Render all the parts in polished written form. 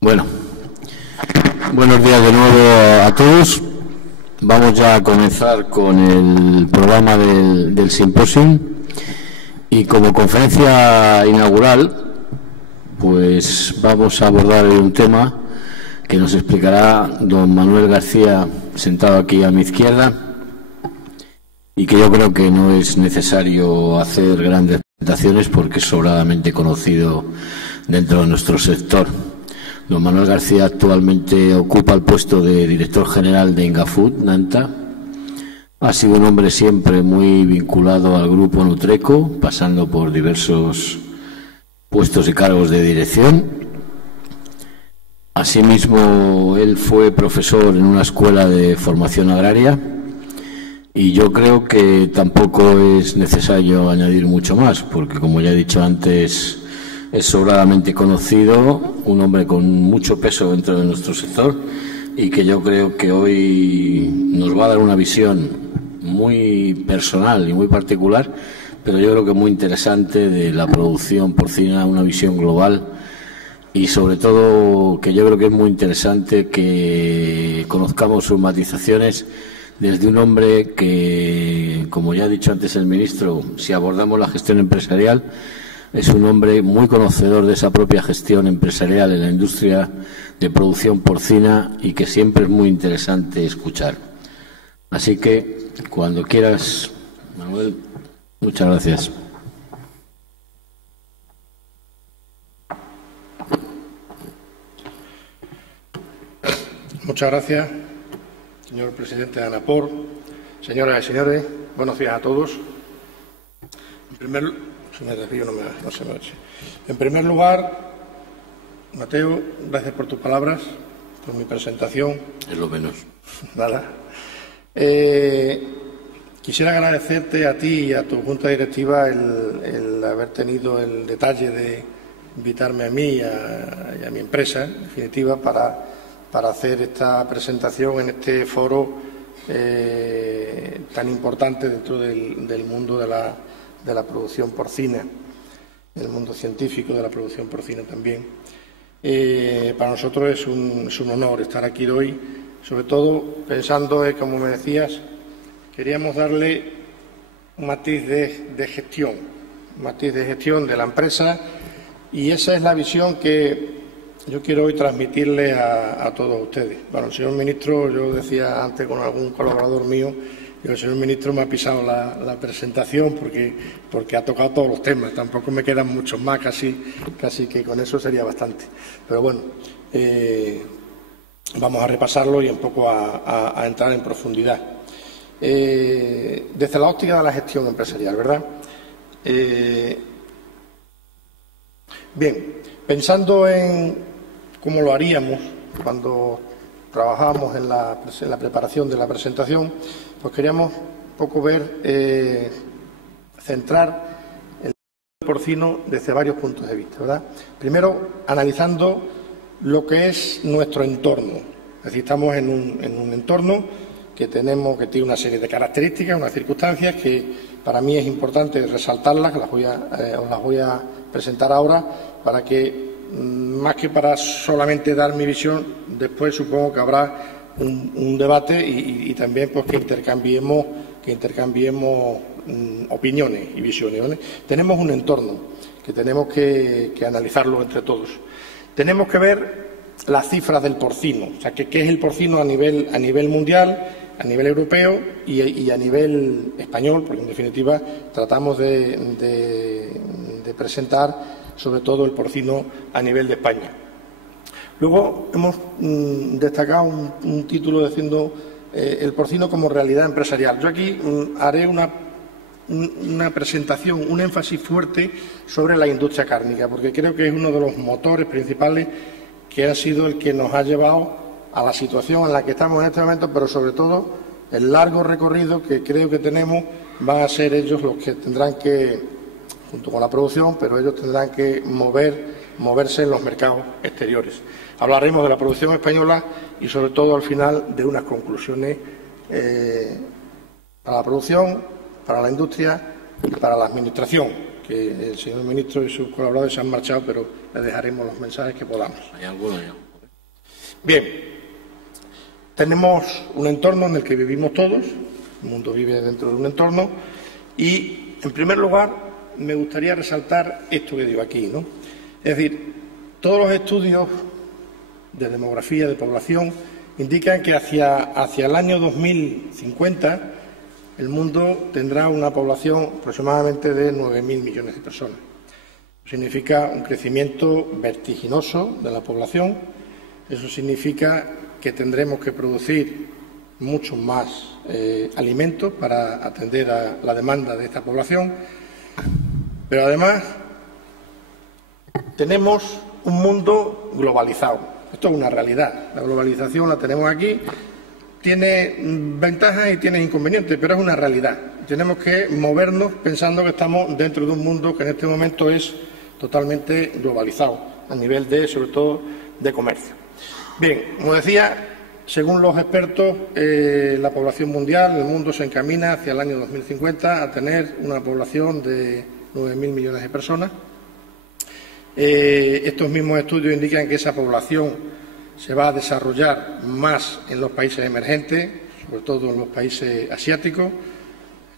Bueno, buenos días de nuevo a todos. Vamos ya a comenzar con el programa del simposio y como conferencia inaugural pues vamos a abordar un tema que nos explicará don Manuel García, sentado aquí a mi izquierda, y que yo creo que no es necesario hacer grandes presentaciones porque es sobradamente conocido dentro de nuestro sector. Don Manuel García actualmente ocupa el puesto de director general de Ingafood Nanta. Ha sido un hombre siempre muy vinculado al grupo Nutreco, pasando por diversos puestos y cargos de dirección. Asimismo, él fue profesor en una escuela de formación agraria. Y yo creo que tampoco es necesario añadir mucho más, porque como ya he dicho antes, es sobradamente conocido, un hombre con mucho peso dentro de nuestro sector y que yo creo que hoy nos va a dar una visión muy personal y muy particular, pero yo creo que muy interesante de la producción porcina, una visión global y sobre todo que yo creo que es muy interesante que conozcamos sus matizaciones desde un hombre que, como ya ha dicho antes el ministro, si abordamos la gestión empresarial, es un hombre muy conocedor de esa propia gestión empresarial en la industria de producción porcina y que siempre es muy interesante escuchar. Así que, cuando quieras, Manuel, muchas gracias. Muchas gracias, señor presidente de ANAPOR, señoras y señores, buenos días a todos. En primer lugar, Mateo, gracias por tus palabras, por mi presentación. Es lo menos. Nada. Quisiera agradecerte a ti y a tu junta directiva el haber tenido el detalle de invitarme a mí y a mi empresa, en definitiva, para hacer esta presentación en este foro tan importante dentro del mundo de la producción porcina, del mundo científico de la producción porcina también. Para nosotros es un honor estar aquí hoy, sobre todo pensando, como me decías, queríamos darle un matiz de gestión, de la empresa, y esa es la visión que yo quiero hoy transmitirle a todos ustedes. Bueno, el señor ministro, yo decía antes con algún colaborador mío, y el señor ministro me ha pisado la presentación porque ha tocado todos los temas. Tampoco me quedan muchos más, casi que con eso sería bastante. Pero bueno, vamos a repasarlo y un poco a entrar en profundidad. Desde la óptica de la gestión empresarial, ¿verdad? Bien, pensando en cómo lo haríamos cuando trabajábamos en la preparación de la presentación, pues queríamos un poco ver, centrar el porcino desde varios puntos de vista, ¿verdad? Primero, analizando lo que es nuestro entorno. Es decir, estamos en un entorno que tiene una serie de características, unas circunstancias que para mí es importante resaltarlas, os las voy a presentar ahora para que, más que para solamente dar mi visión, después supongo que habrá un debate y también pues que intercambiemos opiniones y visiones, ¿vale? Tenemos un entorno que tenemos que analizarlo entre todos. Tenemos que ver las cifras del porcino, o sea, qué es el porcino a nivel mundial, a nivel europeo y a nivel español, porque en definitiva tratamos de presentar sobre todo el porcino a nivel de España. Luego hemos destacado un título diciendo el porcino como realidad empresarial. Yo aquí haré una presentación, un énfasis fuerte sobre la industria cárnica, porque creo que es uno de los motores principales que ha sido el que nos ha llevado a la situación en la que estamos en este momento, pero sobre todo el largo recorrido que creo que tenemos van a ser ellos los que tendrán que, junto con la producción, pero ellos tendrán que moverse en los mercados exteriores. Hablaremos de la producción española y, sobre todo, al final, de unas conclusiones para la producción, para la industria y para la Administración, que el señor ministro y sus colaboradores se han marchado, pero le dejaremos los mensajes que podamos. ¿Hay alguno ya? Bien, tenemos un entorno en el que vivimos todos, el mundo vive dentro de un entorno, y, en primer lugar, me gustaría resaltar esto que digo aquí, ¿no? Es decir, todos los estudios de demografía, de población, indican que hacia el año 2050 el mundo tendrá una población aproximadamente de 9.000 millones de personas. Significa un crecimiento vertiginoso de la población. Eso significa que tendremos que producir muchos más alimentos para atender a la demanda de esta población. Pero además tenemos un mundo globalizado. Esto es una realidad. La globalización la tenemos aquí. Tiene ventajas y tiene inconvenientes, pero es una realidad. Tenemos que movernos pensando que estamos dentro de un mundo que en este momento es totalmente globalizado, a nivel de, sobre todo, de comercio. Bien, como decía, según los expertos, la población mundial, el mundo se encamina hacia el año 2050 a tener una población de 9.000 millones de personas. Estos mismos estudios indican que esa población se va a desarrollar más en los países emergentes, sobre todo en los países asiáticos,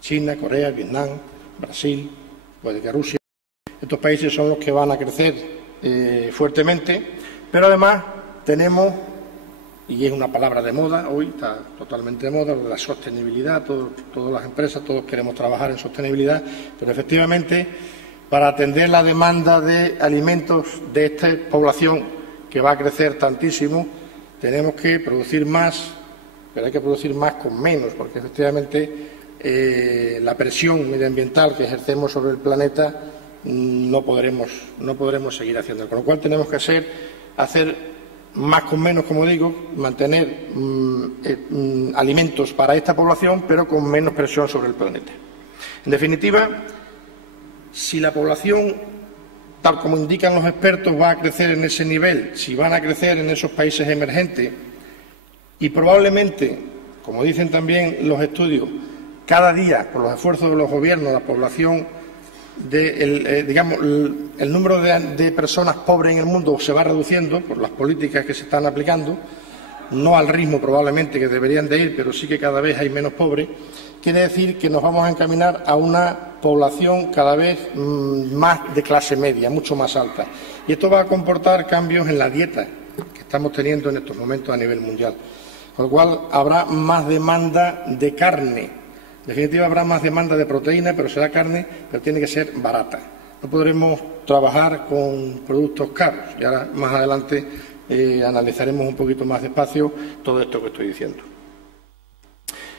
China, Corea, Vietnam, Brasil, puede que Rusia. Estos países son los que van a crecer fuertemente, pero además tenemos, y es una palabra de moda, hoy está totalmente de moda, lo de la sostenibilidad, todas las empresas, todos queremos trabajar en sostenibilidad, pero efectivamente para atender la demanda de alimentos de esta población que va a crecer tantísimo, tenemos que producir más, pero hay que producir más con menos, porque efectivamente la presión medioambiental que ejercemos sobre el planeta no podremos seguir haciendo. Con lo cual tenemos que hacer más con menos, como digo, mantener alimentos para esta población, pero con menos presión sobre el planeta. En definitiva, si la población, tal como indican los expertos, va a crecer en ese nivel, si van a crecer en esos países emergentes y probablemente, como dicen también los estudios, cada día, por los esfuerzos de los gobiernos, la población, el número de personas pobres en el mundo se va reduciendo por las políticas que se están aplicando, no al ritmo probablemente que deberían de ir, pero sí que cada vez hay menos pobres. Quiere decir que nos vamos a encaminar a una población cada vez más de clase media, mucho más alta. Y esto va a comportar cambios en la dieta que estamos teniendo en estos momentos a nivel mundial. Con lo cual habrá más demanda de carne. En definitiva, habrá más demanda de proteína, pero será carne, pero tiene que ser barata. No podremos trabajar con productos caros. Y ahora, más adelante, analizaremos un poquito más despacio todo esto que estoy diciendo.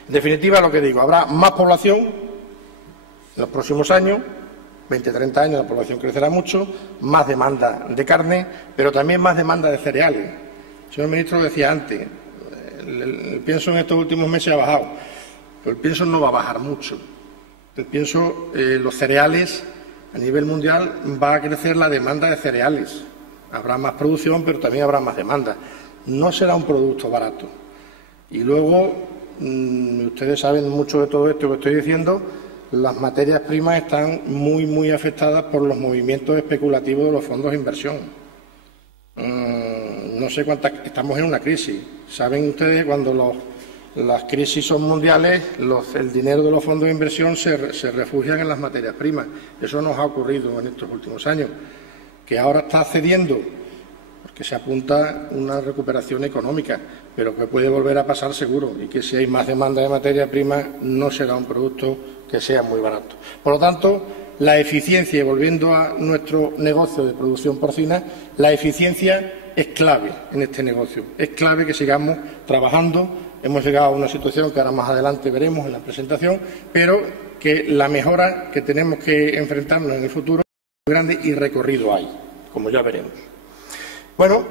En definitiva, lo que digo, habrá más población en los próximos años, 20, 30 años la población crecerá mucho, más demanda de carne, pero también más demanda de cereales. El señor ministro lo decía antes, el pienso en estos últimos meses ha bajado, pero el pienso no va a bajar mucho. El pienso, los cereales, a nivel mundial va a crecer la demanda de cereales. Habrá más producción, pero también habrá más demanda. No será un producto barato. Y luego, ustedes saben mucho de todo esto que estoy diciendo, las materias primas están muy afectadas por los movimientos especulativos de los fondos de inversión. No sé cuántas, estamos en una crisis. Saben ustedes, cuando las crisis son mundiales, el dinero de los fondos de inversión se refugian en las materias primas. Eso nos ha ocurrido en estos últimos años, que ahora está cediendo, porque se apunta una recuperación económica, pero que puede volver a pasar seguro, y que si hay más demanda de materia prima no será un producto que sea muy barato. Por lo tanto, la eficiencia, y volviendo a nuestro negocio de producción porcina, la eficiencia es clave en este negocio. Es clave que sigamos trabajando. Hemos llegado a una situación que ahora más adelante veremos en la presentación, pero que la mejora que tenemos que enfrentarnos en el futuro es muy grande y recorrido hay, como ya veremos. Bueno,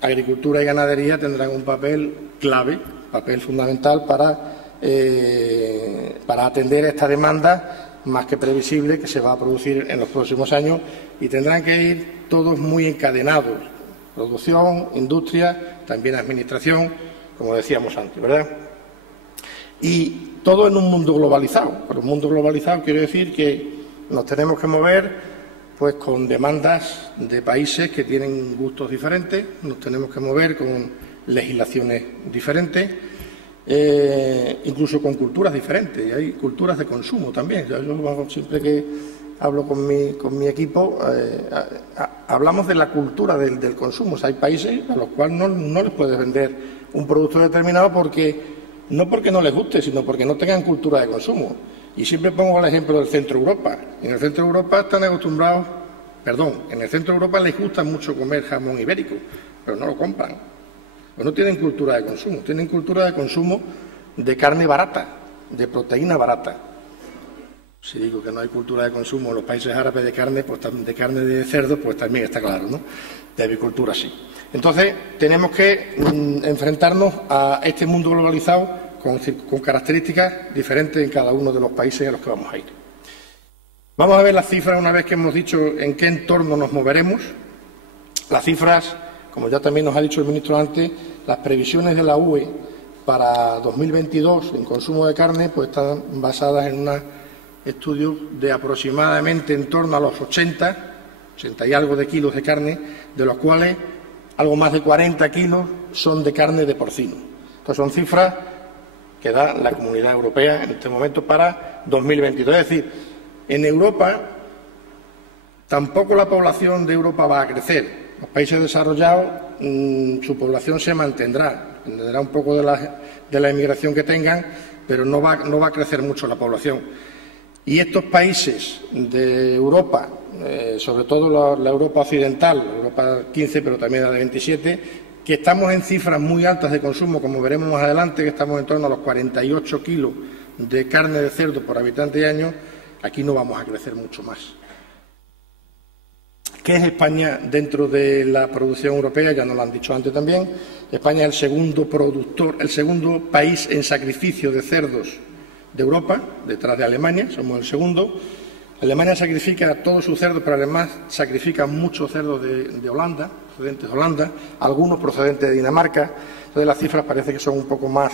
agricultura y ganadería tendrán un papel clave, papel fundamental para atender a esta demanda más que previsible que se va a producir en los próximos años, y tendrán que ir todos muy encadenados, producción, industria, también administración, como decíamos antes, ¿verdad? Y todo en un mundo globalizado. Pero un mundo globalizado quiere decir que nos tenemos que mover pues con demandas de países que tienen gustos diferentes, nos tenemos que mover con legislaciones diferentes, incluso con culturas diferentes, y hay culturas de consumo también. Yo siempre que hablo con mi equipo, hablamos de la cultura del consumo. O sea, hay países a los cuales no les puedes vender un producto determinado no porque no les guste, sino porque no tengan cultura de consumo. Y siempre pongo el ejemplo del centro de Europa. En el centro de Europa están acostumbrados, en el centro de Europa les gusta mucho comer jamón ibérico, pero no lo compran. Pues no tienen cultura de consumo, tienen cultura de consumo de carne barata, de proteína barata. Si digo que no hay cultura de consumo en los países árabes de carne, pues de carne de cerdo, pues también está claro, ¿no? De avicultura sí. Entonces, tenemos que enfrentarnos a este mundo globalizado con características diferentes en cada uno de los países a los que vamos a ir. Vamos a ver las cifras una vez que hemos dicho en qué entorno nos moveremos. Las cifras, como ya también nos ha dicho el ministro antes, las previsiones de la UE para 2022 en consumo de carne pues están basadas en unos estudios de aproximadamente en torno a los 80 y algo de kilos de carne, de los cuales algo más de 40 kilos son de carne de porcino. Estas son cifras que da la Comunidad Europea en este momento para 2022. Es decir, en Europa tampoco la población de Europa va a crecer. Los países desarrollados, su población se mantendrá, dependerá un poco de la inmigración que tengan, pero no va a crecer mucho la población. Y estos países de Europa, sobre todo la Europa occidental, Europa 15, pero también la de 27, que estamos en cifras muy altas de consumo, como veremos más adelante, que estamos en torno a los 48 kilos de carne de cerdo por habitante y año, aquí no vamos a crecer mucho más. ¿Qué es España dentro de la producción europea? Ya nos lo han dicho antes también. España es el segundo país en sacrificio de cerdos de Europa, detrás de Alemania, somos el segundo. Alemania sacrifica todos sus cerdos, pero además sacrifica muchos cerdos de Holanda, procedentes de Holanda, algunos procedentes de Dinamarca. Entonces las cifras parece que son un poco más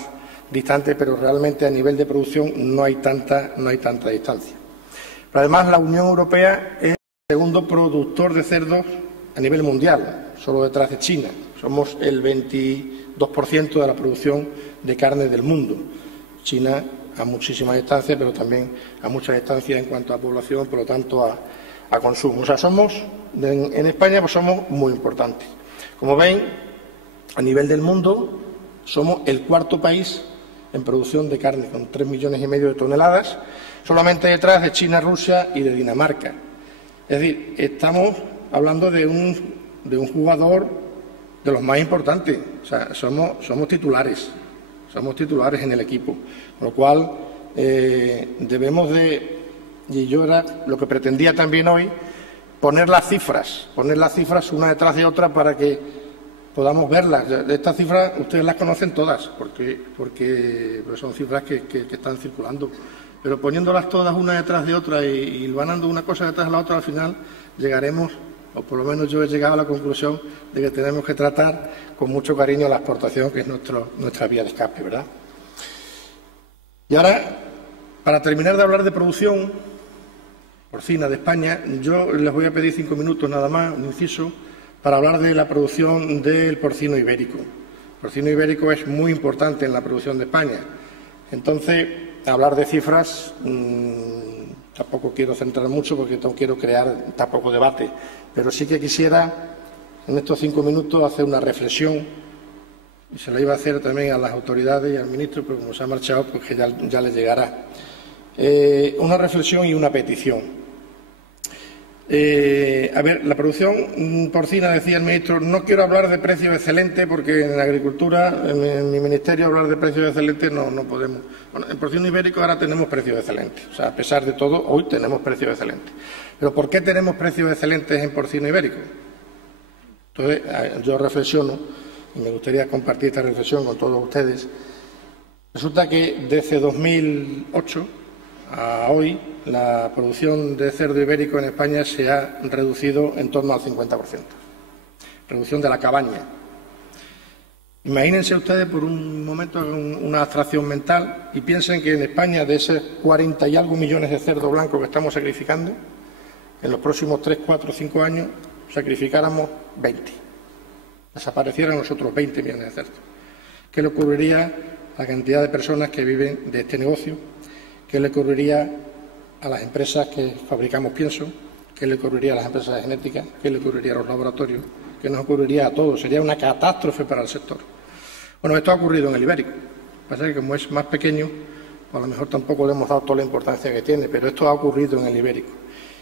distantes, pero realmente a nivel de producción no hay tanta distancia. Pero además la Unión Europea es el segundo productor de cerdos a nivel mundial, solo detrás de China. Somos el 22% de la producción de carne del mundo. China a muchísima distancia, pero también a mucha distancia en cuanto a población, por lo tanto a consumo. O sea, en España pues somos muy importantes. Como ven, a nivel del mundo, somos el cuarto país en producción de carne, con 3,5 millones de toneladas, solamente detrás de China, Rusia y de Dinamarca. Es decir, estamos hablando de un jugador de los más importantes. O sea, somos titulares. Somos titulares en el equipo, con lo cual debemos de, y yo era lo que pretendía también hoy, poner las cifras una detrás de otra para que podamos verlas. Estas cifras ustedes las conocen todas, porque son cifras que están circulando, pero poniéndolas todas una detrás de otra y ganando una cosa detrás de la otra, al final llegaremos, o por lo menos yo he llegado a la conclusión de que tenemos que tratar con mucho cariño la exportación, que es nuestra vía de escape, ¿verdad? Y ahora, para terminar de hablar de producción porcina de España, yo les voy a pedir 5 minutos nada más, un inciso, para hablar de la producción del porcino ibérico. El porcino ibérico es muy importante en la producción de España. Entonces, hablar de cifras, tampoco quiero centrar mucho porque no quiero crear tampoco debate, pero sí que quisiera en estos 5 minutos hacer una reflexión, y se la iba a hacer también a las autoridades y al ministro, pero como se ha marchado, pues que ya le llegará. Una reflexión y una petición. A ver, la producción porcina, decía el ministro, no quiero hablar de precios excelentes porque en la agricultura, en mi ministerio, hablar de precios excelentes no podemos. Bueno, en porcino ibérico ahora tenemos precios excelentes. O sea, a pesar de todo, hoy tenemos precios excelentes. Pero ¿por qué tenemos precios excelentes en porcino ibérico? Entonces, yo reflexiono, y me gustaría compartir esta reflexión con todos ustedes. Resulta que desde 2008 a hoy, la producción de cerdo ibérico en España se ha reducido en torno al 50%. Reducción de la cabaña. Imagínense ustedes por un momento una abstracción mental y piensen que en España, de esos 40 y algo millones de cerdos blancos que estamos sacrificando, en los próximos 3, 4, 5 años sacrificáramos 20. Desaparecieran los otros 20 millones de cerdos. ¿Qué le ocurriría a la cantidad de personas que viven de este negocio? ¿Qué le ocurriría a las empresas que fabricamos pienso? ¿Qué le ocurriría a las empresas de genética? ¿Qué le ocurriría a los laboratorios? ¿Qué nos ocurriría a todos? Sería una catástrofe para el sector. Bueno, esto ha ocurrido en el ibérico. Lo que pasa es que como es más pequeño, pues a lo mejor tampoco le hemos dado toda la importancia que tiene, pero esto ha ocurrido en el ibérico.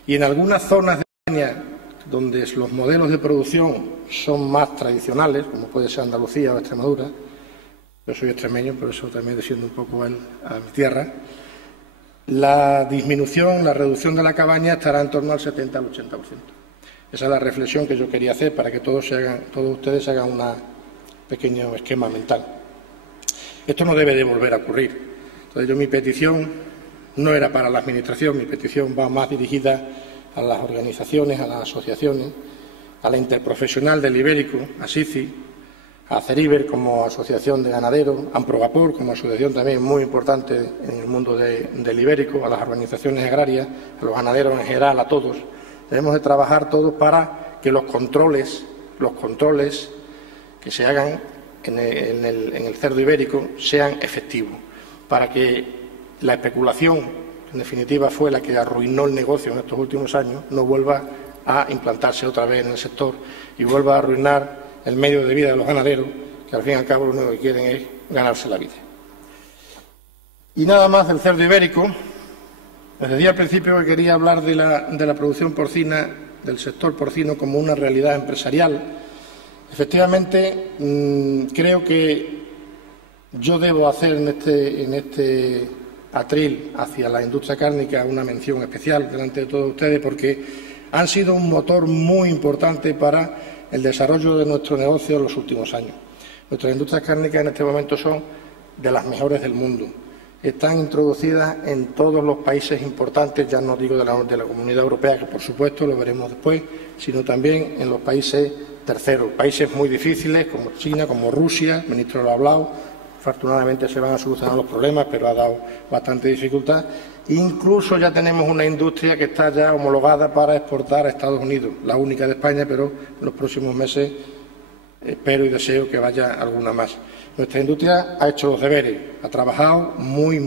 Y en algunas zonas de España donde los modelos de producción son más tradicionales, como puede ser Andalucía o Extremadura, yo soy extremeño, por eso también defiendo un poco a mi tierra, la disminución, la reducción de la cabaña estará en torno al 70 al 80%. Esa es la reflexión que yo quería hacer para que todos ustedes hagan un pequeño esquema mental. Esto no debe de volver a ocurrir. Entonces, mi petición no era para la Administración, mi petición va más dirigida a las organizaciones, a las asociaciones, a la interprofesional del ibérico, a SICI, a CERIBER como asociación de ganaderos, a Amprogapor como asociación también muy importante en el mundo del ibérico, a las organizaciones agrarias, a los ganaderos en general, a todos. Debemos de trabajar todos para que los controles que se hagan en el cerdo ibérico sean efectivos, para que la especulación, en definitiva fue la que arruinó el negocio en estos últimos años, no vuelva a implantarse otra vez en el sector y vuelva a arruinar el medio de vida de los ganaderos, que al fin y al cabo lo único que quieren es ganarse la vida. Y nada más del cerdo ibérico. Les decía al principio que quería hablar de la producción porcina, del sector porcino como una realidad empresarial. Efectivamente, creo que yo debo hacer en este atril hacia la industria cárnica una mención especial delante de todos ustedes, porque han sido un motor muy importante para el desarrollo de nuestro negocio en los últimos años. Nuestras industrias cárnicas en este momento son de las mejores del mundo. Están introducidas en todos los países importantes, ya no digo de la Comunidad Europea, que por supuesto lo veremos después, sino también en los países terceros, países muy difíciles como China, como Rusia, el ministro lo ha hablado. Afortunadamente se van a solucionar los problemas, pero ha dado bastante dificultad. Incluso ya tenemos una industria que está ya homologada para exportar a Estados Unidos, la única de España, pero en los próximos meses espero y deseo que vaya alguna más. Nuestra industria ha hecho los deberes, ha trabajado muy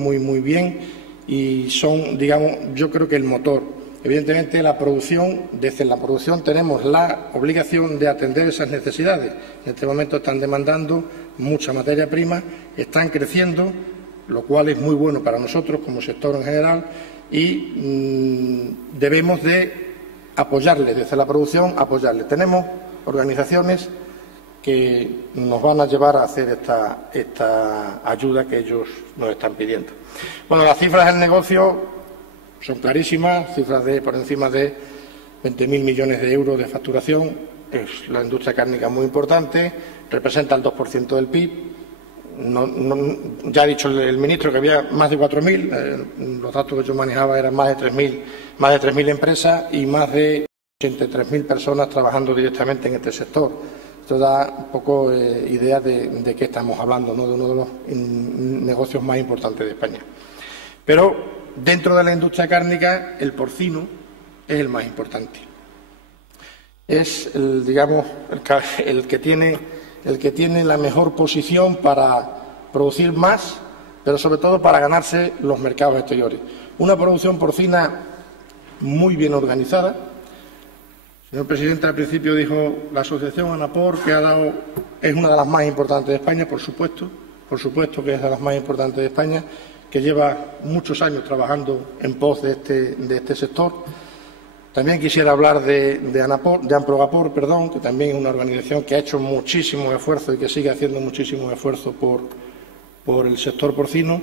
bien y son, digamos, yo creo que el motor. Evidentemente, desde la producción tenemos la obligación de atender esas necesidades. En este momento están demandando mucha materia prima, están creciendo, lo cual es muy bueno para nosotros como sector en general y debemos de apoyarles, desde la producción, apoyarles. Tenemos organizaciones que nos van a llevar a hacer esta ayuda que ellos nos están pidiendo. Bueno, las cifras del negocio son clarísimas, cifras por encima de 20.000 millones de euros de facturación. Es la industria cárnica muy importante, representa el 2% del PIB. Ya ha dicho el ministro que había más de 4.000, los datos que yo manejaba eran más de 3.000 empresas y más de 83.000 personas trabajando directamente en este sector. Esto da un poco idea de qué estamos hablando, ¿no? De uno de los negocios más importantes de España. Pero dentro de la industria cárnica, el porcino es el más importante. Es, el que tiene la mejor posición para producir más, pero sobre todo para ganarse los mercados exteriores. Una producción porcina muy bien organizada. El señor presidente al principio dijo la asociación ANAPOR que es una de las más importantes de España, por supuesto que es de las más importantes de España, que lleva muchos años trabajando en pos de este sector. También quisiera hablar de Amprogapor, que también es una organización que ha hecho muchísimos esfuerzos y que sigue haciendo muchísimos esfuerzos por el sector porcino.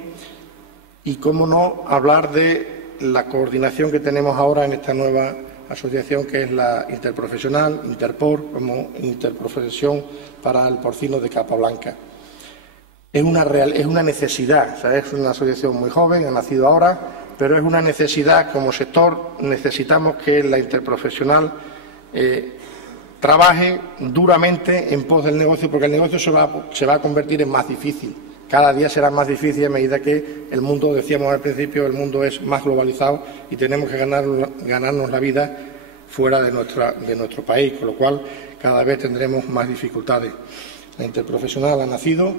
Y cómo no hablar de la coordinación que tenemos ahora en esta nueva asociación, que es la interprofesional, Interpor, como interprofesión para el porcino de capa blanca. Es una necesidad, o sea, es una asociación muy joven, ha nacido ahora, pero es una necesidad. Como sector necesitamos que la interprofesional trabaje duramente en pos del negocio, porque el negocio se va a convertir en más difícil. Cada día será más difícil a medida que el mundo, decíamos al principio, el mundo es más globalizado y tenemos que ganarnos la vida fuera de nuestro país, con lo cual cada vez tendremos más dificultades. La interprofesional ha nacido.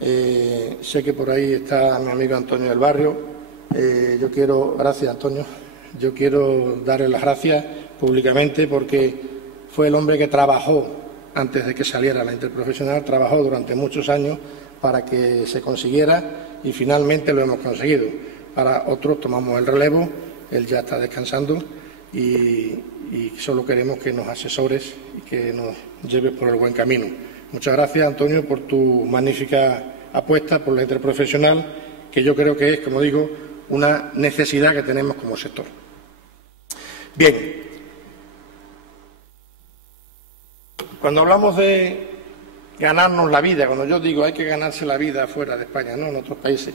Sé que por ahí está mi amigo Antonio del Barrio. Gracias Antonio, yo quiero darle las gracias públicamente porque fue el hombre que trabajó antes de que saliera la interprofesional, trabajó durante muchos años para que se consiguiera y finalmente lo hemos conseguido. Ahora otros tomamos el relevo, él ya está descansando y solo queremos que nos asesores y que nos lleves por el buen camino. Muchas gracias, Antonio, por tu magnífica apuesta por la interprofesional, que yo creo que es, como digo, una necesidad que tenemos como sector. Bien, cuando hablamos de ganarnos la vida, cuando yo digo hay que ganarse la vida fuera de España, no en otros países,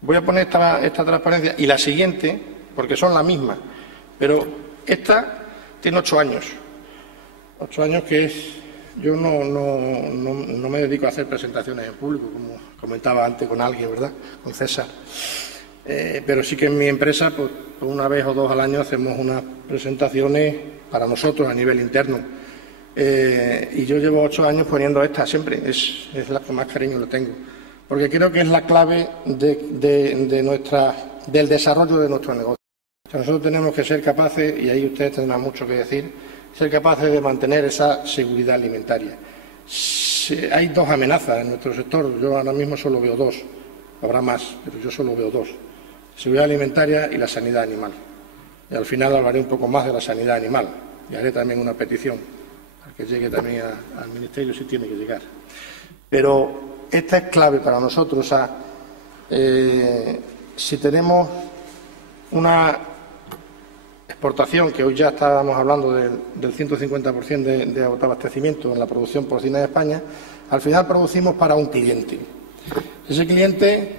voy a poner esta transparencia y la siguiente, porque son las mismas, pero esta tiene 8 años. 8 años que es... Yo no me dedico a hacer presentaciones en público, como comentaba antes con alguien, ¿verdad?, con César. Pero sí que en mi empresa, pues una vez o dos al año hacemos unas presentaciones para nosotros a nivel interno. Y yo llevo 8 años poniendo esta siempre, es la que más cariño le tengo, porque creo que es la clave del desarrollo de nuestro negocio. O sea, nosotros tenemos que ser capaces, y ahí ustedes tendrán mucho que decir, ser capaces de mantener esa seguridad alimentaria. Hay 2 amenazas en nuestro sector, yo ahora mismo solo veo 2, habrá más, pero yo solo veo 2, seguridad alimentaria y la sanidad animal. Y al final hablaré un poco más de la sanidad animal y haré también una petición al que llegue también al Ministerio si tiene que llegar. Pero esta es clave para nosotros. O sea, si tenemos una exportación, que hoy ya estábamos hablando del 150% de autoabastecimiento en la producción porcina de España, al final producimos para un cliente. Ese cliente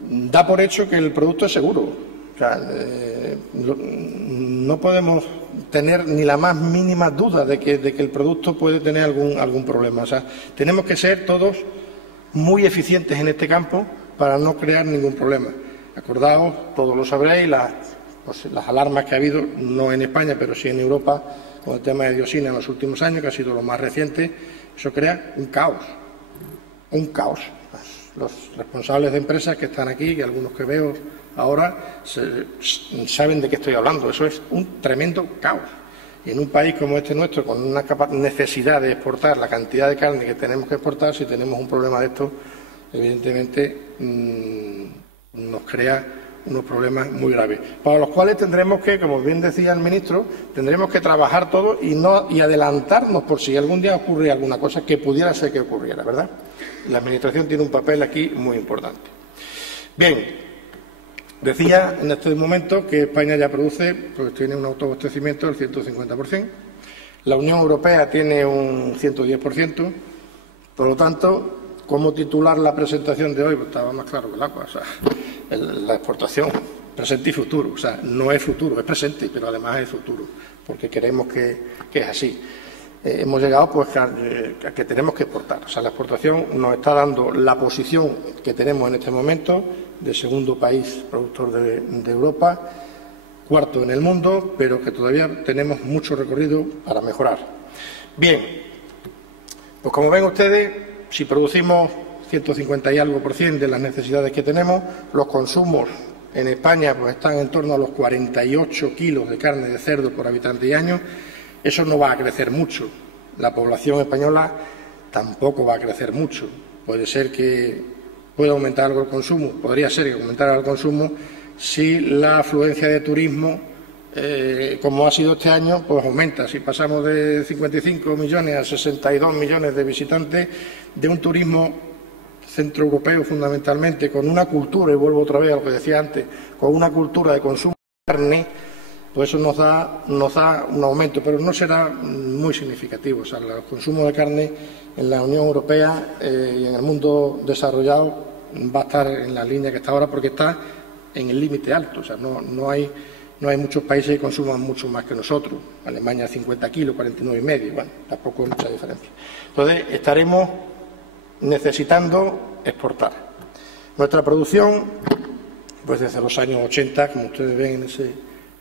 da por hecho que el producto es seguro. O sea, no podemos tener ni la más mínima duda de que el producto puede tener algún problema. O sea, tenemos que ser todos muy eficientes en este campo para no crear ningún problema. Acordaos, todos lo sabréis, las alarmas que ha habido, no en España, pero sí en Europa, con el tema de dioxina en los últimos años, que ha sido lo más reciente, eso crea un caos. Un caos. Los responsables de empresas que están aquí, que algunos que veo ahora, saben de qué estoy hablando. Eso es un tremendo caos. Y en un país como este nuestro, con una necesidad de exportar la cantidad de carne que tenemos que exportar, si tenemos un problema de esto, evidentemente nos crea unos problemas muy graves, para los cuales tendremos que, como bien decía el ministro, tendremos que trabajar todos y adelantarnos por si algún día ocurre alguna cosa que pudiera ser que ocurriera, ¿verdad? La Administración tiene un papel aquí muy importante. Bien, decía en este momento que España ya produce, pues tiene un autoabastecimiento del 150%, la Unión Europea tiene un 110%, por lo tanto, ¿cómo titular la presentación de hoy? Pues estaba más claro que el agua. O sea, la exportación, presente y futuro. O sea, no es futuro, es presente, pero además es futuro, porque queremos que es así. Hemos llegado pues a que tenemos que exportar. O sea, la exportación nos está dando la posición que tenemos en este momento de segundo país productor de Europa, cuarto en el mundo, pero que todavía tenemos mucho recorrido para mejorar. Bien, pues como ven ustedes, si producimos 150 y algo % de las necesidades que tenemos, los consumos en España pues están en torno a los 48 kilos de carne de cerdo por habitante y año. Eso no va a crecer mucho. La población española tampoco va a crecer mucho. Puede ser que pueda aumentar algo el consumo, podría ser que aumentara el consumo si la afluencia de turismo, como ha sido este año, pues aumenta. Si pasamos de 55 millones a 62 millones de visitantes, de un turismo centroeuropeo fundamentalmente, con una cultura, y vuelvo otra vez a lo que decía antes, con una cultura de consumo de carne, pues eso nos da un aumento, pero no será muy significativo. O sea, el consumo de carne en la Unión Europea y en el mundo desarrollado va a estar en la línea que está ahora, porque está en el límite alto. O sea, no no hay muchos países que consuman mucho más que nosotros. Alemania 50 kilos, 49,5, bueno, tampoco hay mucha diferencia. Entonces, estaremos necesitando exportar. Nuestra producción, pues desde los años 80, como ustedes ven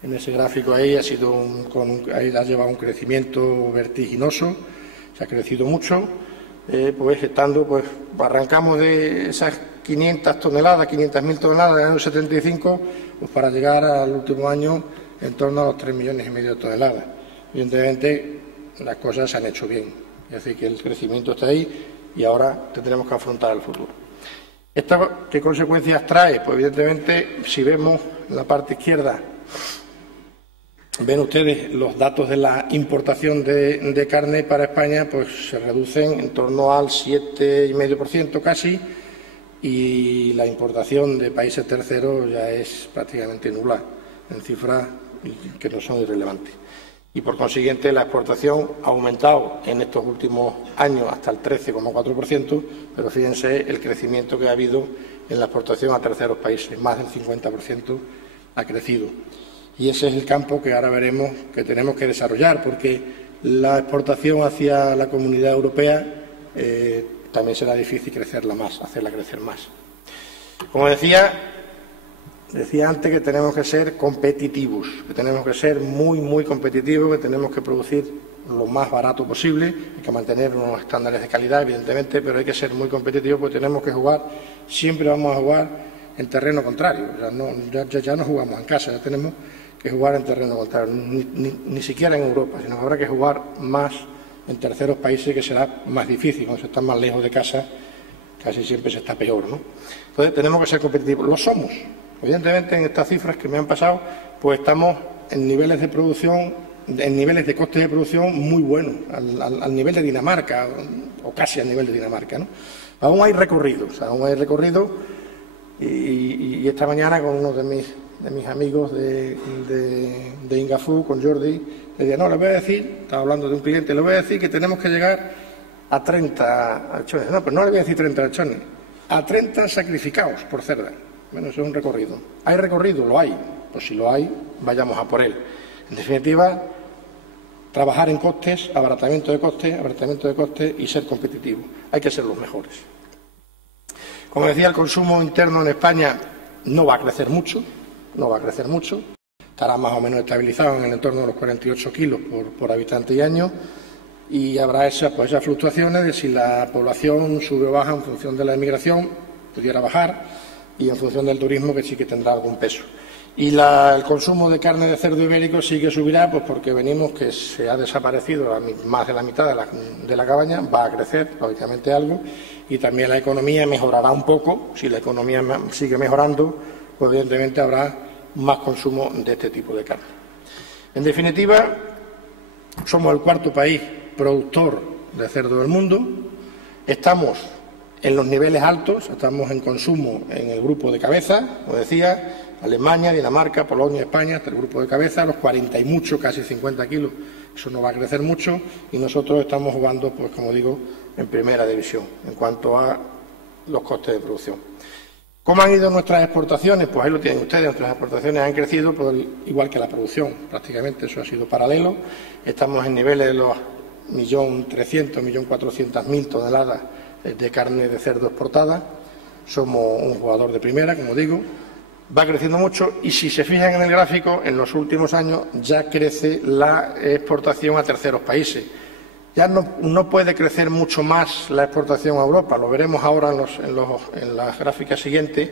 en ese gráfico ahí, ha llevado un crecimiento vertiginoso, se ha crecido mucho, arrancamos de esas 500 toneladas, 500.000 toneladas en el año 75, pues para llegar al último año en torno a los 3,5 millones de toneladas. Evidentemente, las cosas se han hecho bien, es decir, que el crecimiento está ahí y ahora tendremos que afrontar el futuro. ¿Esto qué consecuencias trae? Pues evidentemente, si vemos en la parte izquierda, ven ustedes los datos de la importación de carne para España, pues se reducen en torno al 7,5% casi, y la importación de países terceros ya es prácticamente nula, en cifras que no son irrelevantes. Y por consiguiente la exportación ha aumentado en estos últimos años hasta el 13,4%, pero fíjense el crecimiento que ha habido en la exportación a terceros países, más del 50% ha crecido. Y ese es el campo que ahora veremos que tenemos que desarrollar, porque la exportación hacia la Comunidad Europea también será difícil hacerla crecer más. Como decía antes que tenemos que ser competitivos, que tenemos que ser muy, muy competitivos, que tenemos que producir lo más barato posible, hay que mantener unos estándares de calidad, evidentemente, pero hay que ser muy competitivos porque tenemos que jugar, siempre vamos a jugar en terreno contrario, ya no jugamos en casa, ya tenemos que jugar en terreno contrario, ni siquiera en Europa, sino que habrá que jugar más en terceros países, que será más difícil, cuando se está más lejos de casa, casi siempre se está peor, ¿no? Entonces tenemos que ser competitivos, lo somos. Evidentemente, en estas cifras que me han pasado, pues estamos en niveles de producción, en niveles de costes de producción muy buenos, al nivel de Dinamarca, o casi al nivel de Dinamarca, ¿no? Aún hay recorrido, y esta mañana con uno de mis amigos de Ingafú, con Jordi, le decía, no, le voy a decir, estaba hablando de un cliente, le voy a decir que tenemos que llegar a 30 alchones. No, pero no le voy a decir 30 alchones, a 30 sacrificados por cerda. Bueno, eso es un recorrido. ¿Hay recorrido? Lo hay. Pues si lo hay, vayamos a por él. En definitiva, trabajar en costes, abaratamiento de costes y ser competitivo. Hay que ser los mejores. Como decía, el consumo interno en España no va a crecer mucho, estará más o menos estabilizado en el entorno de los 48 kilos por habitante y año, y habrá esas fluctuaciones de si la población sube o baja en función de la emigración, pudiera bajar, y en función del turismo, que sí que tendrá algún peso. Y el consumo de carne de cerdo ibérico sí que subirá, pues porque venimos que se ha desaparecido más de la mitad de la cabaña, va a crecer, lógicamente, algo, y también la economía mejorará un poco. Si la economía sigue mejorando, pues evidentemente habrá más consumo de este tipo de carne. En definitiva, somos el cuarto país productor de cerdo del mundo, estamos en los niveles altos, estamos en consumo en el grupo de cabeza, como decía, Alemania, Dinamarca, Polonia, España, hasta el grupo de cabeza, los 40 y mucho, casi 50 kilos, eso no va a crecer mucho, y nosotros estamos jugando, pues como digo, en primera división, en cuanto a los costes de producción. ¿Cómo han ido nuestras exportaciones? Pues ahí lo tienen ustedes, nuestras exportaciones han crecido igual que la producción, prácticamente, eso ha sido paralelo, estamos en niveles de los 1.300.000, 1.400.000 toneladas de carne de cerdo exportada, somos un jugador de primera, como digo, va creciendo mucho, y si se fijan en el gráfico, en los últimos años ya crece la exportación a terceros países. Ya no puede crecer mucho más la exportación a Europa, lo veremos ahora en las gráficas siguientes.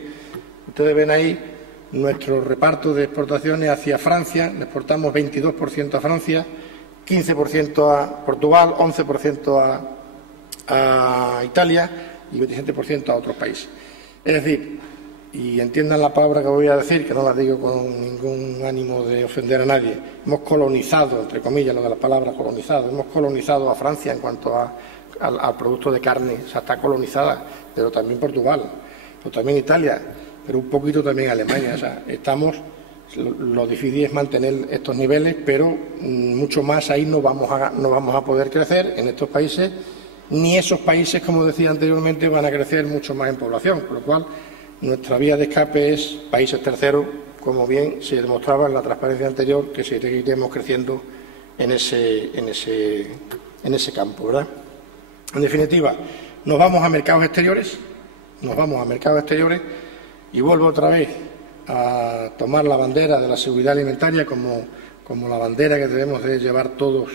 Ustedes ven ahí nuestro reparto de exportaciones hacia Francia, le exportamos 22% a Francia, 15% a Portugal, 11% a Italia y 27% a otros países. Es decir, y entiendan la palabra que voy a decir, que no la digo con ningún ánimo de ofender a nadie, hemos colonizado, entre comillas, lo de la palabra colonizado, hemos colonizado a Francia en cuanto al producto de carne, o sea, está colonizada, pero también Portugal, pero también Italia, pero un poquito también Alemania, o sea, lo difícil es mantener estos niveles, pero mucho más ahí no vamos a poder crecer en estos países, ni esos países, como decía anteriormente, van a crecer mucho más en población, con lo cual nuestra vía de escape es países terceros, como bien se demostraba en la transparencia anterior, que seguiremos creciendo en ese campo, ¿verdad? En definitiva, nos vamos a mercados exteriores, y vuelvo otra vez a tomar la bandera de la seguridad alimentaria como la bandera que debemos de llevar todos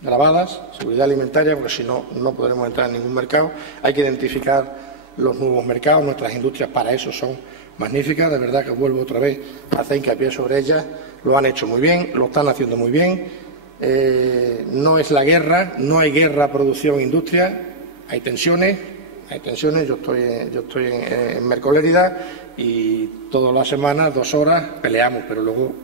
grabadas, seguridad alimentaria, porque si no, no podremos entrar en ningún mercado. Hay que identificar los nuevos mercados, nuestras industrias para eso son magníficas, de verdad que vuelvo otra vez a hacer hincapié sobre ellas, lo han hecho muy bien, lo están haciendo muy bien, no es la guerra, no hay guerra, producción, industria, hay tensiones, yo estoy en Mercolérida y todas las semanas, 2 horas, peleamos, pero luego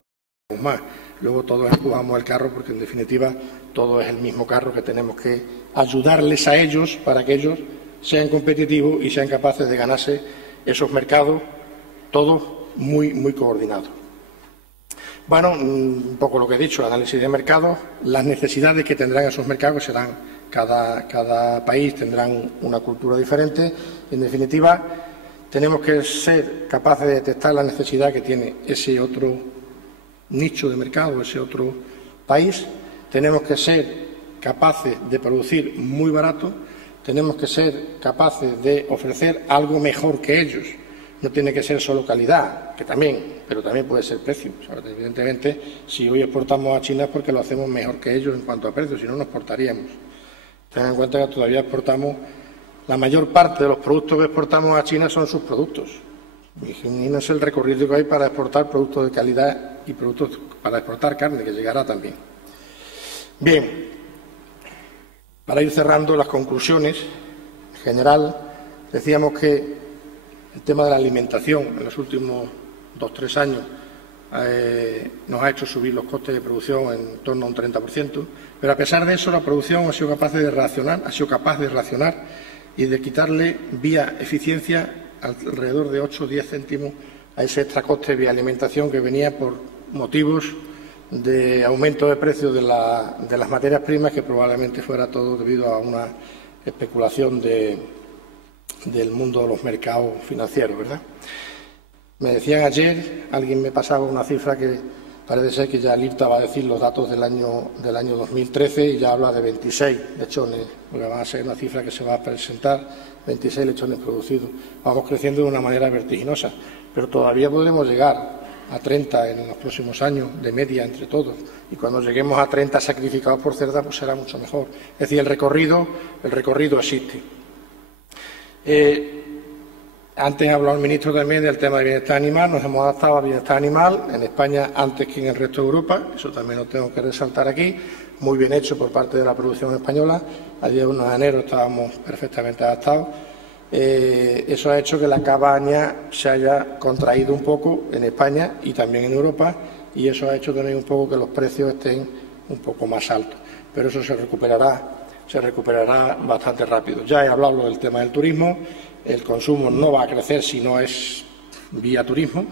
más. Luego todos empujamos el carro porque, en definitiva, todo es el mismo carro que tenemos que ayudarles a ellos para que ellos sean competitivos y sean capaces de ganarse esos mercados, todos muy, muy coordinados. Bueno, un poco lo que he dicho, análisis de mercados, las necesidades que tendrán esos mercados serán, cada país tendrán una cultura diferente. En definitiva, tenemos que ser capaces de detectar la necesidad que tiene ese otro nicho de mercado, ese otro país. Tenemos que ser capaces de producir muy barato, tenemos que ser capaces de ofrecer algo mejor que ellos. No tiene que ser solo calidad, que también, pero también puede ser precio. O sea, evidentemente, si hoy exportamos a China es porque lo hacemos mejor que ellos en cuanto a precio, si no, no exportaríamos. Tengan en cuenta que todavía exportamos, la mayor parte de los productos que exportamos a China son sus productos. Imagínense el recorrido que hay para exportar productos de calidad y productos para exportar carne, que llegará también. Bien, para ir cerrando las conclusiones, en general, decíamos que el tema de la alimentación en los últimos 2 o 3 años nos ha hecho subir los costes de producción en torno a un 30%, pero a pesar de eso la producción ha sido capaz de reaccionar y de quitarle vía eficiencia alrededor de 8 o 10 céntimos a ese extra coste de alimentación que venía por motivos de aumento de precios de las materias primas, que probablemente fuera todo debido a una especulación del mundo de los mercados financieros, ¿verdad? Me decían ayer, alguien me pasaba una cifra que parece ser que ya el IRTA va a decir los datos del año 2013 y ya habla de 26 lechones, porque va a ser una cifra que se va a presentar, 26 lechones producidos. Vamos creciendo de una manera vertiginosa, pero todavía podremos llegar a 30 en los próximos años, de media entre todos, y cuando lleguemos a 30 sacrificados por cerda, pues será mucho mejor. Es decir, el recorrido existe. Antes ha hablado el ministro también del tema del bienestar animal, nos hemos adaptado al bienestar animal en España antes que en el resto de Europa, eso también lo tengo que resaltar aquí, muy bien hecho por parte de la producción española. A día 1 de enero estábamos perfectamente adaptados. Eso ha hecho que la cabaña se haya contraído un poco en España y también en Europa, y eso ha hecho también un poco que los precios estén un poco más altos, pero eso se recuperará bastante rápido. Ya he hablado del tema del turismo, el consumo no va a crecer si no es vía turismo,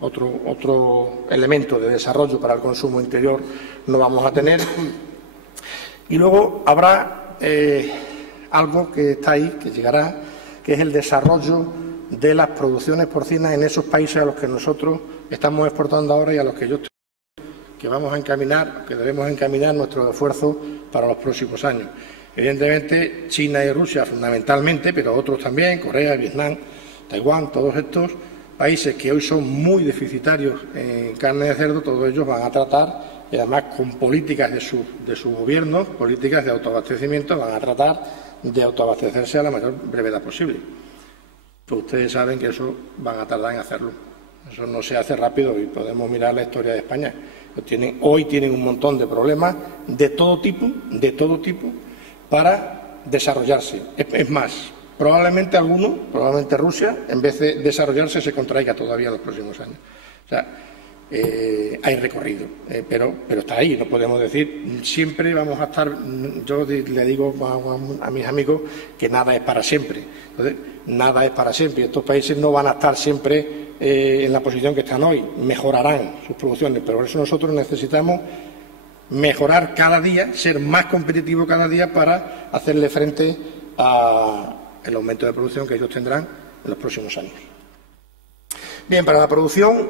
otro elemento de desarrollo para el consumo interior no vamos a tener. Y luego habrá algo que está ahí, que llegará, que es el desarrollo de las producciones porcinas en esos países a los que nosotros estamos exportando ahora y a los que que vamos a encaminar, que debemos encaminar nuestros esfuerzos para los próximos años. Evidentemente, China y Rusia fundamentalmente, pero otros también, Corea, Vietnam, Taiwán, todos estos países que hoy son muy deficitarios en carne de cerdo, todos ellos van a tratar, y además con políticas de sus gobiernos, políticas de autoabastecimiento, van a tratar de autoabastecerse a la mayor brevedad posible. Pues ustedes saben que eso van a tardar en hacerlo. Eso no se hace rápido y podemos mirar la historia de España. Hoy tienen un montón de problemas de todo tipo, para desarrollarse. Es más, probablemente Rusia, en vez de desarrollarse, se contraiga todavía en los próximos años. O sea, hay recorrido, pero está ahí. No podemos decir, siempre vamos a estar. Yo le digo a mis amigos que nada es para siempre. Entonces, nada es para siempre. Estos países no van a estar siempre en la posición que están hoy. Mejorarán sus producciones, pero por eso nosotros necesitamos mejorar cada día, ser más competitivos cada día para hacerle frente al aumento de producción que ellos tendrán en los próximos años. Bien, para la producción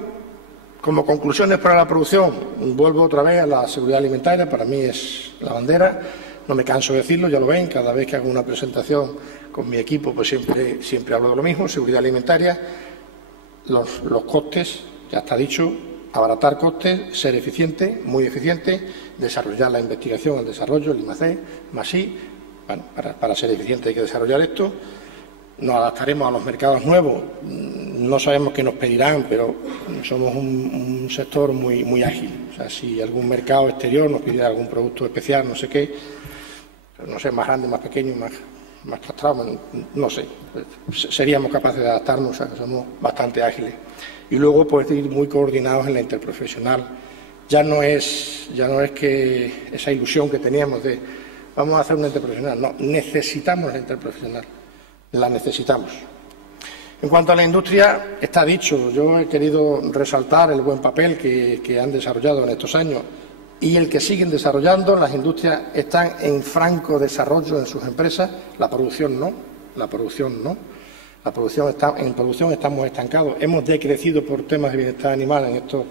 Como conclusiones para la producción, vuelvo otra vez a la seguridad alimentaria. Para mí es la bandera. No me canso de decirlo, ya lo ven. Cada vez que hago una presentación con mi equipo, pues siempre hablo de lo mismo. Seguridad alimentaria, los costes, ya está dicho, abaratar costes, ser eficiente, muy eficiente, desarrollar la investigación, el desarrollo, el I+D, +I. Bueno, para ser eficiente hay que desarrollar esto. Nos adaptaremos a los mercados nuevos. No sabemos qué nos pedirán, pero somos un sector muy ágil. O sea, si algún mercado exterior nos pidiera algún producto especial, no sé qué, no sé, más grande, más pequeño, más castrado, no sé, seríamos capaces de adaptarnos, o sea, que somos bastante ágiles. Y luego, pues, ir muy coordinados en la interprofesional. Ya no es que esa ilusión que teníamos de vamos a hacer una interprofesional, no, necesitamos la interprofesional. La necesitamos. En cuanto a la industria, está dicho. Yo he querido resaltar el buen papel que han desarrollado en estos años y el que siguen desarrollando. Las industrias están en franco desarrollo en sus empresas. La producción no. En producción estamos estancados. Hemos decrecido por temas de bienestar animal en estos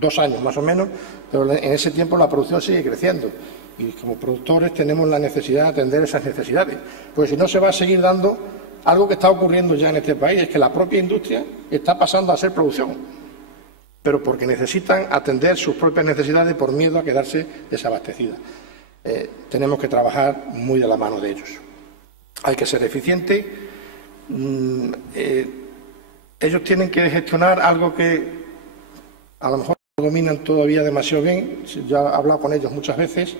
2 años más o menos, pero en ese tiempo la producción sigue creciendo. Y como productores tenemos la necesidad de atender esas necesidades. Pues si no, se va a seguir dando algo que está ocurriendo ya en este país, es que la propia industria está pasando a ser producción, pero porque necesitan atender sus propias necesidades por miedo a quedarse desabastecidas. Tenemos que trabajar muy de la mano de ellos. Hay que ser eficientes. Ellos tienen que gestionar algo que a lo mejor no dominan todavía demasiado bien. Ya he hablado con ellos muchas veces.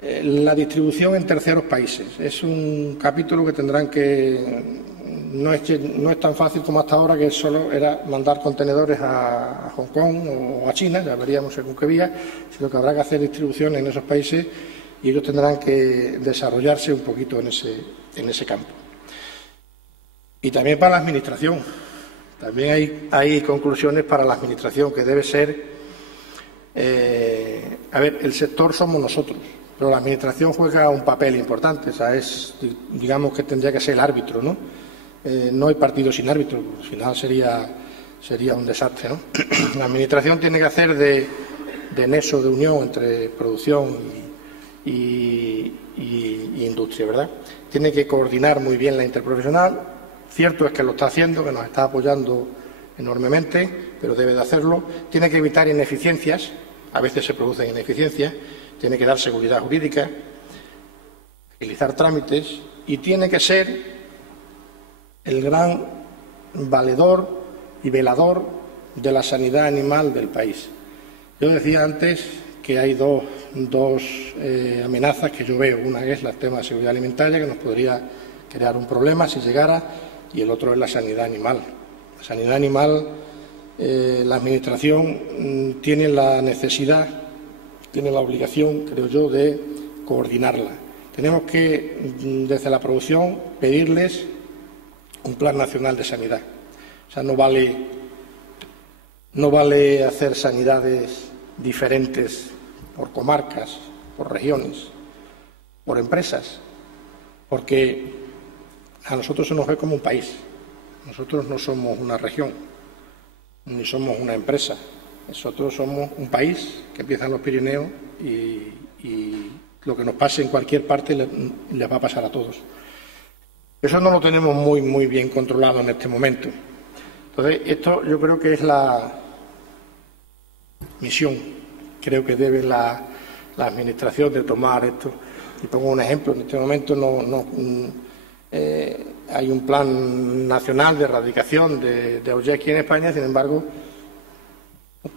La distribución en terceros países. Es un capítulo que tendrán que... No es tan fácil como hasta ahora, que solo era mandar contenedores a Hong Kong o a China, ya veríamos según qué vía, sino que habrá que hacer distribución en esos países y ellos tendrán que desarrollarse un poquito en ese campo. Y también para la administración. También hay conclusiones para la administración, que debe ser... el sector somos nosotros, pero la administración juega un papel importante. O sea, digamos que tendría que ser el árbitro, ¿no? No hay partido sin árbitro, al final sería un desastre, ¿no? La administración tiene que hacer de nexo de unión entre producción y industria, ¿verdad? Tiene que coordinar muy bien la interprofesional. Cierto es que lo está haciendo, que nos está apoyando enormemente, pero debe de hacerlo. Tiene que evitar ineficiencias, a veces se producen ineficiencias. Tiene que dar seguridad jurídica, agilizar trámites y tiene que ser el gran valedor y velador de la sanidad animal del país. Yo decía antes que hay dos amenazas que yo veo. Una es el tema de seguridad alimentaria, que nos podría crear un problema si llegara, y el otro es la sanidad animal. La sanidad animal, la Administración tiene la necesidad, tiene la obligación, creo yo, de coordinarla. Tenemos que, desde la producción, pedirles un plan nacional de sanidad. O sea, no vale hacer sanidades diferentes por comarcas, por regiones, por empresas, porque a nosotros se nos ve como un país. Nosotros no somos una región, ni somos una empresa. Nosotros somos un país que empieza en los Pirineos y lo que nos pase en cualquier parte les va a pasar a todos. Eso no lo tenemos muy bien controlado en este momento. Entonces, esto yo creo que es la misión, creo que debe la Administración de tomar esto. Y pongo un ejemplo, en este momento hay un plan nacional de erradicación de aullidos aquí en España, sin embargo,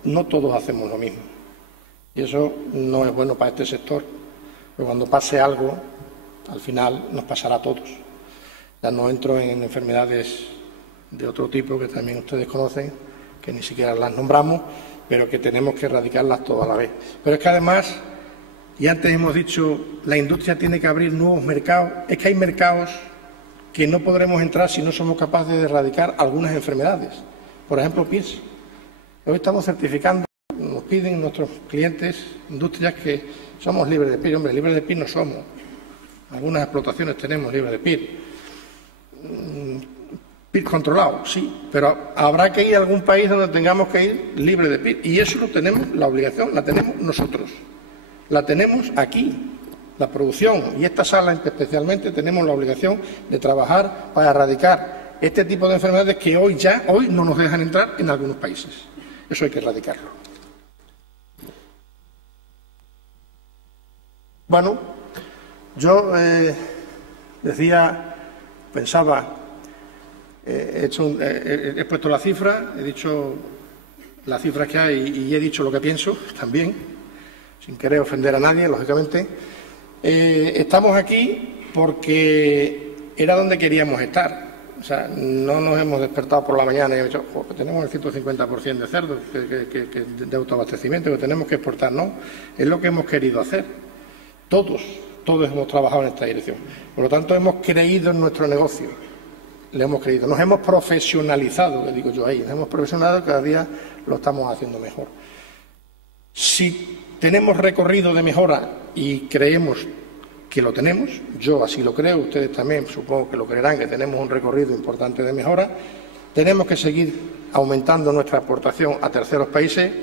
no todos hacemos lo mismo. Y eso no es bueno para este sector, porque cuando pase algo, al final nos pasará a todos. Ya no entro en enfermedades de otro tipo que también ustedes conocen, que ni siquiera las nombramos, pero que tenemos que erradicarlas todas a la vez. Pero es que además, y antes hemos dicho, la industria tiene que abrir nuevos mercados. Es que hay mercados que no podremos entrar si no somos capaces de erradicar algunas enfermedades. Por ejemplo, pies. Hoy estamos certificando, nos piden nuestros clientes, industrias, que somos libres de PIR. Hombre, libres de PIR no somos. Algunas explotaciones tenemos libres de PIR. PIR controlado, sí, pero habrá que ir a algún país donde tengamos que ir libre de PIR. Y eso lo tenemos, la obligación la tenemos nosotros. La tenemos aquí, la producción. Y esta sala especialmente tenemos la obligación de trabajar para erradicar este tipo de enfermedades que hoy no nos dejan entrar en algunos países. Eso hay que erradicarlo. Bueno, yo pensaba... he puesto la cifra, he dicho las cifras que hay y he dicho lo que pienso también, sin querer ofender a nadie, lógicamente. Estamos aquí porque era donde queríamos estar. O sea, no nos hemos despertado por la mañana y hemos dicho, tenemos el 150% de cerdos de autoabastecimiento que tenemos que exportar. No, es lo que hemos querido hacer. Todos hemos trabajado en esta dirección. Por lo tanto, hemos creído en nuestro negocio. Le hemos creído. Nos hemos profesionalizado, le digo yo ahí. Nos hemos profesionalizado, cada día lo estamos haciendo mejor. Si tenemos recorrido de mejora y creemos que lo tenemos, yo así lo creo, ustedes también supongo que lo creerán, que tenemos un recorrido importante de mejora, tenemos que seguir aumentando nuestra aportación a terceros países.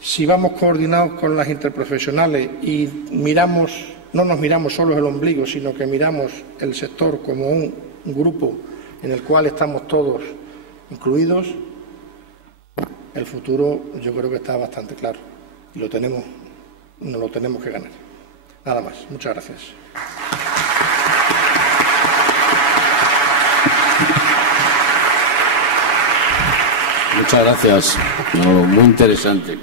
Si vamos coordinados con las interprofesionales y no nos miramos solo el ombligo, sino que miramos el sector como un grupo en el cual estamos todos incluidos, el futuro yo creo que está bastante claro y nos lo tenemos que ganar. Nada más. Muchas gracias. Muchas gracias. Muy interesante.